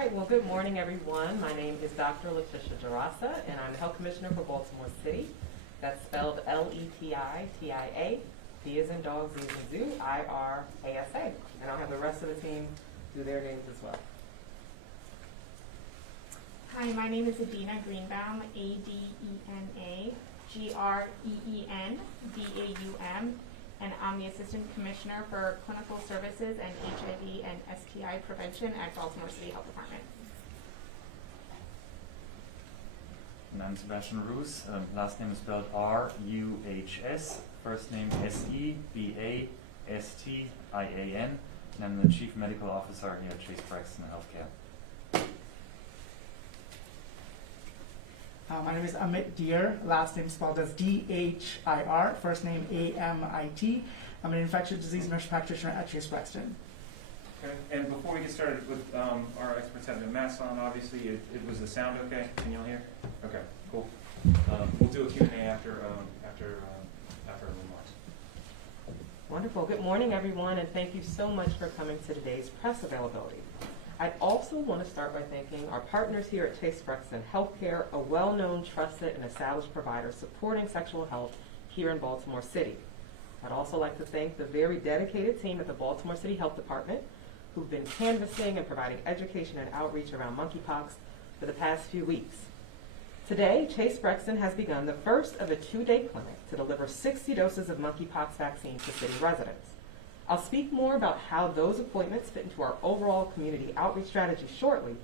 right, well, good morning, everyone. My name is Dr. Letitia Dzirasa, and I'm the Health Commissioner for Baltimore City. That's spelled L-E-T-I-T-I-A, D as in dog, Z as in zoo, I-R-A-S-A. And I'll have the rest of the team do their names as well. Hi, my name is Adina Greenbaum, A-D-E-N-A, G-R-E-E-N-B-A-U-M, and I'm the Assistant Commissioner for Clinical Services and HIV and STI Prevention at Baltimore City Health Department. And I'm Sebastian Roos. Last name is spelled R-U-H-S, first name S-E-B-A-S-T-I-A-N, and I'm the Chief Medical Officer here at Chase Braxton Healthcare. My name is Amit Deer, last name spelled as D-H-I-R, first name A-M-I-T. I'm an infectious disease nurse practitioner at Chase Braxton. Okay. And before we get started with our experts having their masks on, obviously it was the sound okay? Can you all hear? Okay, cool. We'll do a Q&A after remarks. Wonderful. Good morning, everyone, and thank you so much for coming to today's press availability. I also want to start by thanking our partners here at Chase Braxton Healthcare, a well-known, trusted, and established provider supporting sexual health here in Baltimore City. I'd also like to thank the very dedicated team at the Baltimore City Health Department who've been canvassing and providing education and outreach around monkeypox for the past few weeks. Today, Chase Braxton has begun the first of a two-day clinic to deliver 60 doses of monkeypox vaccine to city residents. I'll speak more about how those appointments fit into our overall community outreach strategy shortly,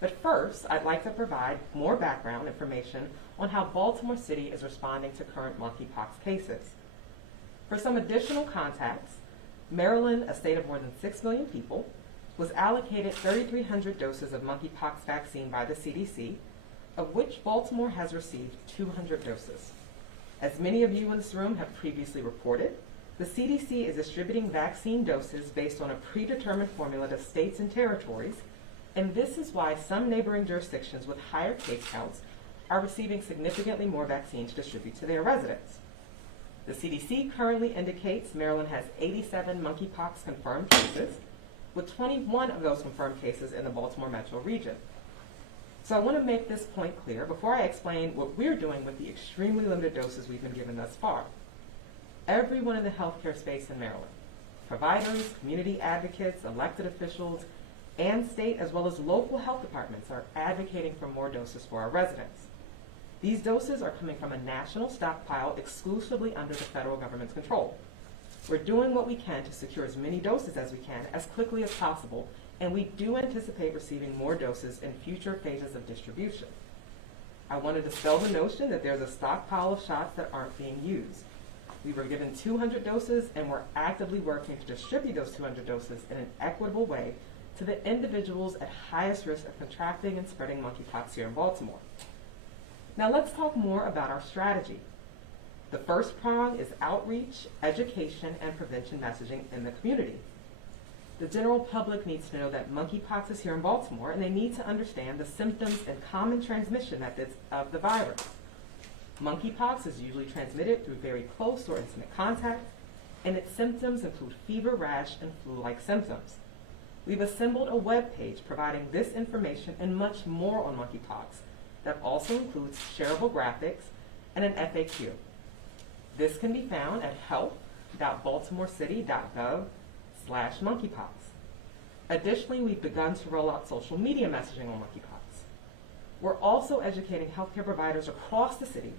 but first, I'd like to provide more background information on how Baltimore City is responding to current monkeypox cases. For some additional context, Maryland, a state of more than 6 million people, was allocated 3,300 doses of monkeypox vaccine by the CDC, of which Baltimore has received 200 doses. As many of you in this room have previously reported, the CDC is distributing vaccine doses based on a predetermined formula to states and territories, and this is why some neighboring jurisdictions with higher case counts are receiving significantly more vaccine to distribute to their residents. The CDC currently indicates Maryland has 87 monkeypox confirmed cases, with 21 of those confirmed cases in the Baltimore metro region. So I want to make this point clear before I explain what we're doing with the extremely limited doses we've been given thus far. Everyone in the healthcare space in Maryland, providers, community advocates, elected officials, and state as well as local health departments are advocating for more doses for our residents. These doses are coming from a national stockpile exclusively under the federal government's control. We're doing what we can to secure as many doses as we can as quickly as possible, and we do anticipate receiving more doses in future phases of distribution. I want to dispel the notion that there's a stockpile of shots that aren't being used. We were given 200 doses, and we're actively working to distribute those 200 doses in an equitable way to the individuals at highest risk of contracting and spreading monkeypox here in Baltimore. Now let's talk more about our strategy. The first prong is outreach, education, and prevention messaging in the community. The general public needs to know that monkeypox is here in Baltimore, and they need to understand the symptoms and common transmission methods of the virus. Monkeypox is usually transmitted through very close or intimate contact, and its symptoms include fever, rash, and flu-like symptoms. We've assembled a web page providing this information and much more on monkeypox that also includes shareable graphics and an FAQ. This can be found at health.baltimorecity.gov/monkeypox. Additionally, we've begun to roll out social media messaging on monkeypox. We're also educating healthcare providers across the city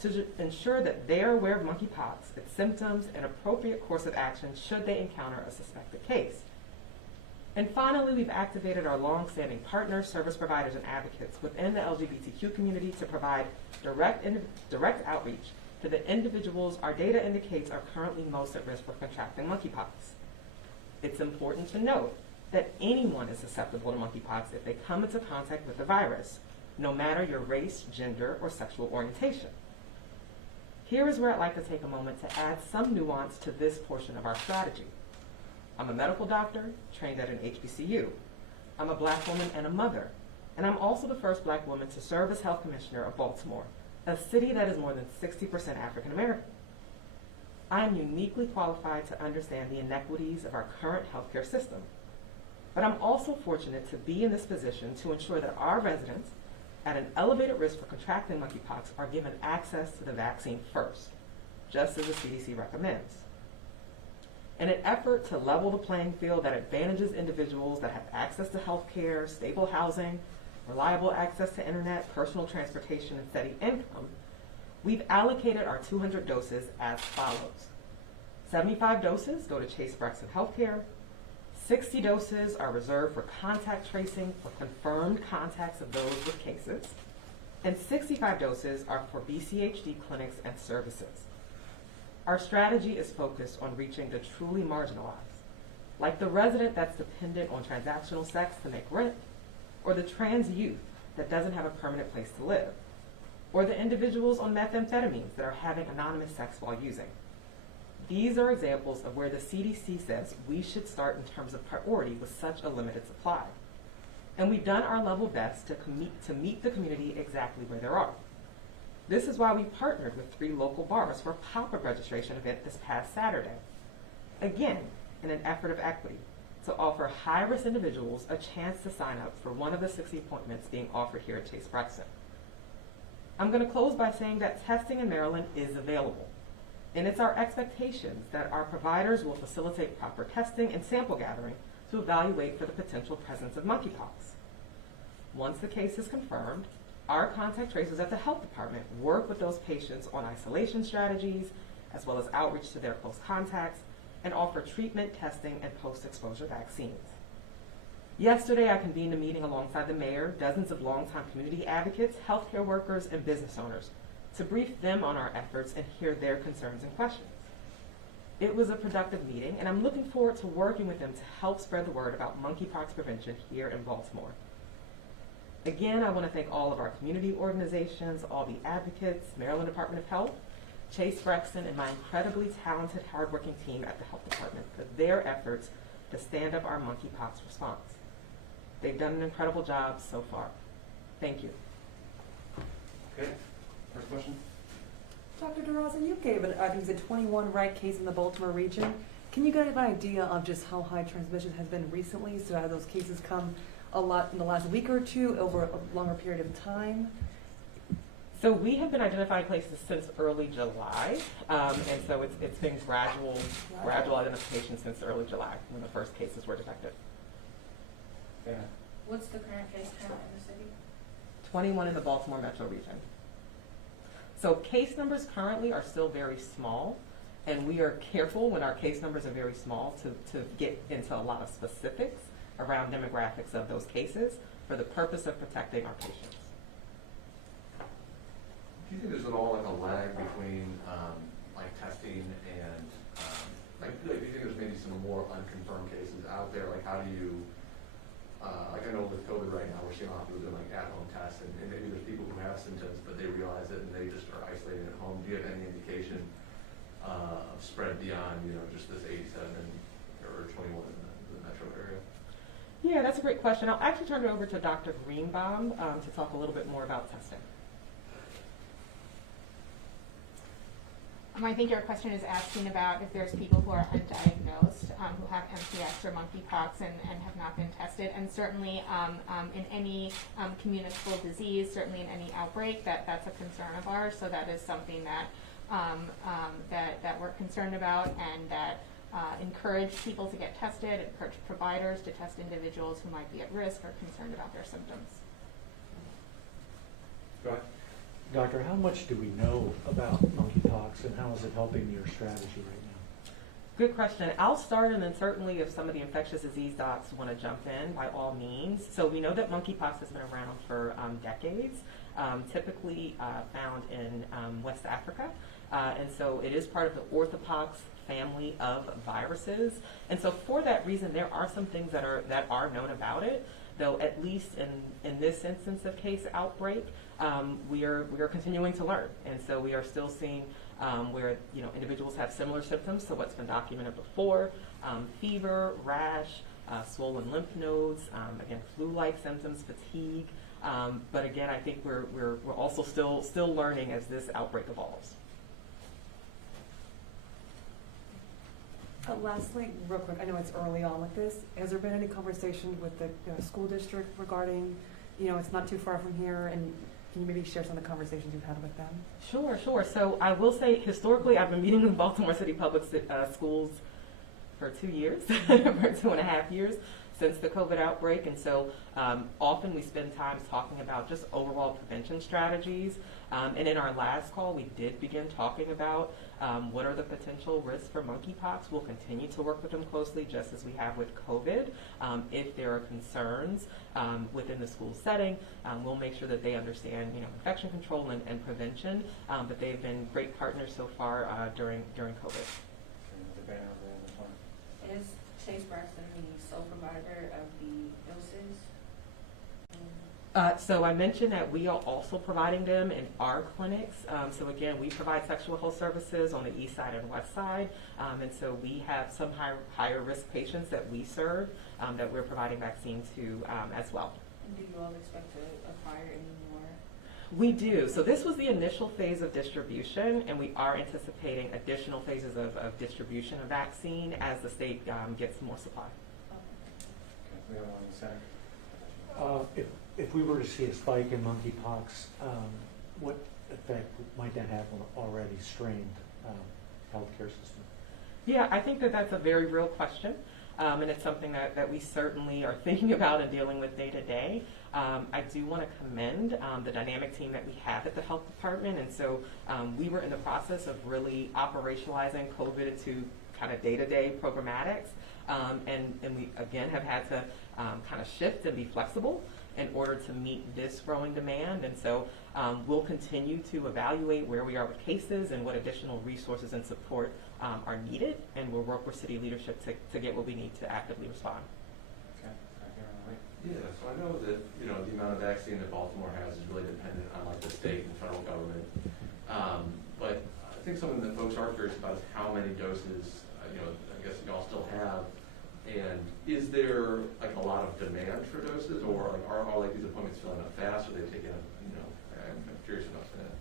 to ensure that they are aware of monkeypox, its symptoms, and appropriate course of action should they encounter a suspected case. And finally, we've activated our long-standing partners, service providers, and advocates within the LGBTQ community to provide direct outreach to the individuals our data indicates are currently most at risk for contracting monkeypox. It's important to note that anyone is susceptible to monkeypox if they come into contact with the virus, no matter your race, gender, or sexual orientation. Here is where I'd like to take a moment to add some nuance to this portion of our strategy. I'm a medical doctor trained at an HBCU. I'm a Black woman and a mother, and I'm also the first Black woman to serve as Health Commissioner of Baltimore, a city that is more than 60% African American. I am uniquely qualified to understand the inequities of our current healthcare system. But I'm also fortunate to be in this position to ensure that our residents at an elevated risk for contracting monkeypox are given access to the vaccine first, just as the CDC recommends. In an effort to level the playing field that advantages individuals that have access to health care, stable housing, reliable access to internet, personal transportation, and steady income, we've allocated our 200 doses as follows. 75 doses go to Chase Brexton Healthcare, 60 doses are reserved for contact tracing for confirmed contacts of those with cases, and 65 doses are for BCHD clinics and services. Our strategy is focused on reaching the truly marginalized, like the resident that's dependent on transactional sex to make rent, or the trans youth that doesn't have a permanent place to live, or the individuals on methamphetamines that are having anonymous sex while using. These are examples of where the CDC says we should start in terms of priority with such a limited supply. And we've done our level best to meet the community exactly where they are. This is why we partnered with 3 local bars for a pop-up registration event this past Saturday. Again, in an effort of equity, to offer high-risk individuals a chance to sign up for one of the 60 appointments being offered here at Chase Brexton. I'm going to close by saying that testing in Maryland is available. And it's our expectations that our providers will facilitate proper testing and sample gathering to evaluate for the potential presence of monkeypox. Once the case is confirmed, our contact tracers at the health department work with those patients on isolation strategies, as well as outreach to their close contacts, and offer treatment, testing, and post-exposure vaccines. Yesterday, I convened a meeting alongside the mayor, dozens of longtime community advocates, healthcare workers, and business owners to brief them on our efforts and hear their concerns and questions. It was a productive meeting, and I'm looking forward to working with them to help spread the word about monkeypox prevention here in Baltimore. Again, I want to thank all of our community organizations, all the advocates, Maryland Department of Health, Chase Brexton, and my incredibly talented, hardworking team at the health department for their efforts to stand up our monkeypox response. They've done an incredible job so far. Thank you. Okay, first question? Dr. Dzirasa, you gave it, I think it's a 21 right case in the Baltimore region. Can you give an idea of just how high transmission has been recently? So have those cases come a lot in the last week or two over a longer period of time? So we have been identifying cases since early July, and so it's been gradual identification since early July when the first cases were detected. Yeah. What's the current case count in the city? 21 in the Baltimore metro region. So case numbers currently are still very small, and we are careful when our case numbers are very small to get into a lot of specifics around demographics of those cases for the purpose of protecting our patients. Do you think there's at all like a lag between like testing and do you think there's maybe some more unconfirmed cases out there? Like how do you like I know with COVID right now we're seeing a lot of people doing like at-home tests and maybe there's people who have symptoms but they realize it and they just are isolating at home. Do you have any indication of spread beyond just this 87 or 21 in the metro area? Yeah, that's a great question. I'll actually turn it over to Dr. Greenbaum to talk a little bit more about testing. I think your question is asking about if there's people who are undiagnosed, who have MPX or monkeypox and have not been tested. And certainly in any communicable disease, certainly in any outbreak, that's a concern of ours. So that is something that that we're concerned about and that encourage people to get tested, encourage providers to test individuals who might be at risk or concerned about their symptoms. Go ahead. Doctor, how much do we know about monkeypox and how is it helping your strategy right now? Good question. I'll start, and then certainly if some of the infectious disease docs want to jump in, by all means. So we know that monkeypox has been around for decades, typically found in West Africa. And so it is part of the orthopox family of viruses. And so for that reason, there are some things that are known about it, though at least in this instance of case outbreak, we are continuing to learn. And so we are still seeing where individuals have similar symptoms to what's been documented before, fever, rash, swollen lymph nodes, again, flu-like symptoms, fatigue. But again, I think we're also still learning as this outbreak evolves. Lastly, real quick, I know it's early on with this. Has there been any conversation with the school district regarding, it's not too far from here, and can you maybe share some of the conversations you've had with them? Sure. So I will say, historically, I've been meeting with Baltimore City Public Schools for 2 years, for 2.5 years since the COVID outbreak. And so often we spend time talking about just overall prevention strategies. And in our last call, we did begin talking about what are the potential risks for monkeypox. We'll continue to work with them closely, just as we have with COVID. If there are concerns within the school setting, we'll make sure that they understand, infection control and prevention. But they've been great partners so far during COVID. The banner over there in the front. Is Chase Braxton the sole provider of the doses? So I mentioned that we are also providing them in our clinics. So again, we provide sexual health services on the east side and west side. And so we have some higher risk patients that we serve that we're providing vaccine to as well. And do you all expect to acquire any more? We do. So this was the initial phase of distribution, and we are anticipating additional phases of distribution of vaccine as the state gets more supply. Okay, we have one in the center. If we were to see a spike in monkeypox, what effect might that have on an already strained healthcare system? Yeah, I think that that's a very real question, and it's something that we certainly are thinking about and dealing with day to day. I do want to commend the dynamic team that we have at the health department, and so we were in the process of really operationalizing COVID to kind of day-to-day programmatics, and we again have had to kind of shift and be flexible in order to meet this growing demand. And so we'll continue to evaluate where we are with cases and what additional resources and support are needed, and we'll work with city leadership to get what we need to actively respond. Okay, right here on the right. Yeah, so I know that, the amount of vaccine that Baltimore has is really dependent on like the state and federal government. But I think something that folks are curious about is how many doses, I guess y'all still have. And is there like a lot of demand for doses, or like are like these appointments filling up fast, or they taking up, I'm curious about that.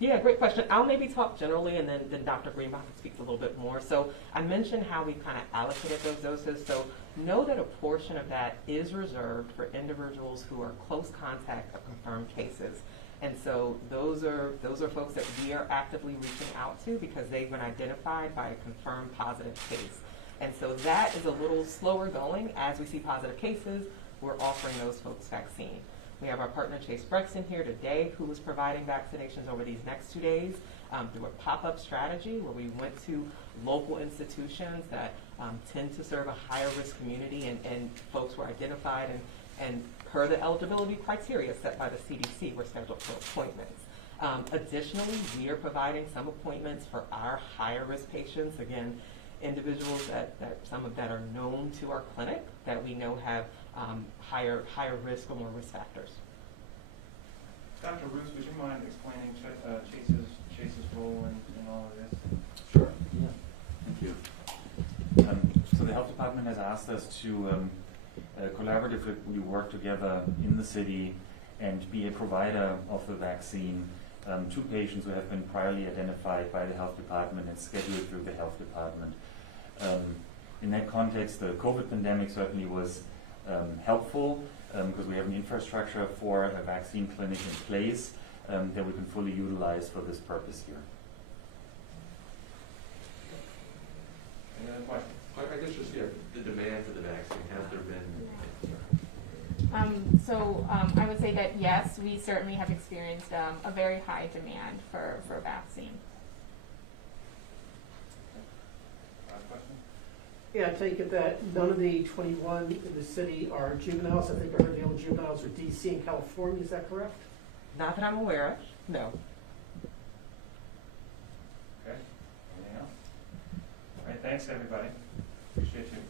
Yeah, great question. I'll maybe talk generally, and then Dr. Greenbach can speak a little bit more. So I mentioned how we kind of allocated those doses. So know that a portion of that is reserved for individuals who are close contact of confirmed cases. And so those are folks that we are actively reaching out to because they've been identified by a confirmed positive case. And so that is a little slower going. As we see positive cases, we're offering those folks vaccine. We have our partner Chase Braxton here today, who is providing vaccinations over these next 2 days through a pop-up strategy where we went to local institutions that tend to serve a higher risk community, and folks were identified and per the eligibility criteria set by the CDC, were scheduled for appointments. Additionally, we are providing some appointments for our higher risk patients, again, individuals that some of that are known to our clinic that we know have higher risk or more risk factors. Dr. Roos, would you mind explaining Chase's role in all of this? Sure. Yeah. Thank you. So the health department has asked us to collaboratively work together in the city and be a provider of the vaccine to patients who have been priorly identified by the health department and scheduled through the health department. In that context, the COVID pandemic certainly was helpful because we have an infrastructure for a vaccine clinic in place that we can fully utilize for this purpose here. Any other questions? I guess just, the demand for the vaccine, has there been? I would say that yes, we certainly have experienced a very high demand for vaccine. Last question? Yeah, I take it that none of the 21 in the city are juveniles. I think I heard the only juveniles are DC and California. Is that correct? Not that I'm aware of, no. Okay. Anything else? All right, thanks everybody. Appreciate you.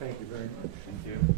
Thank you very much. Thank you.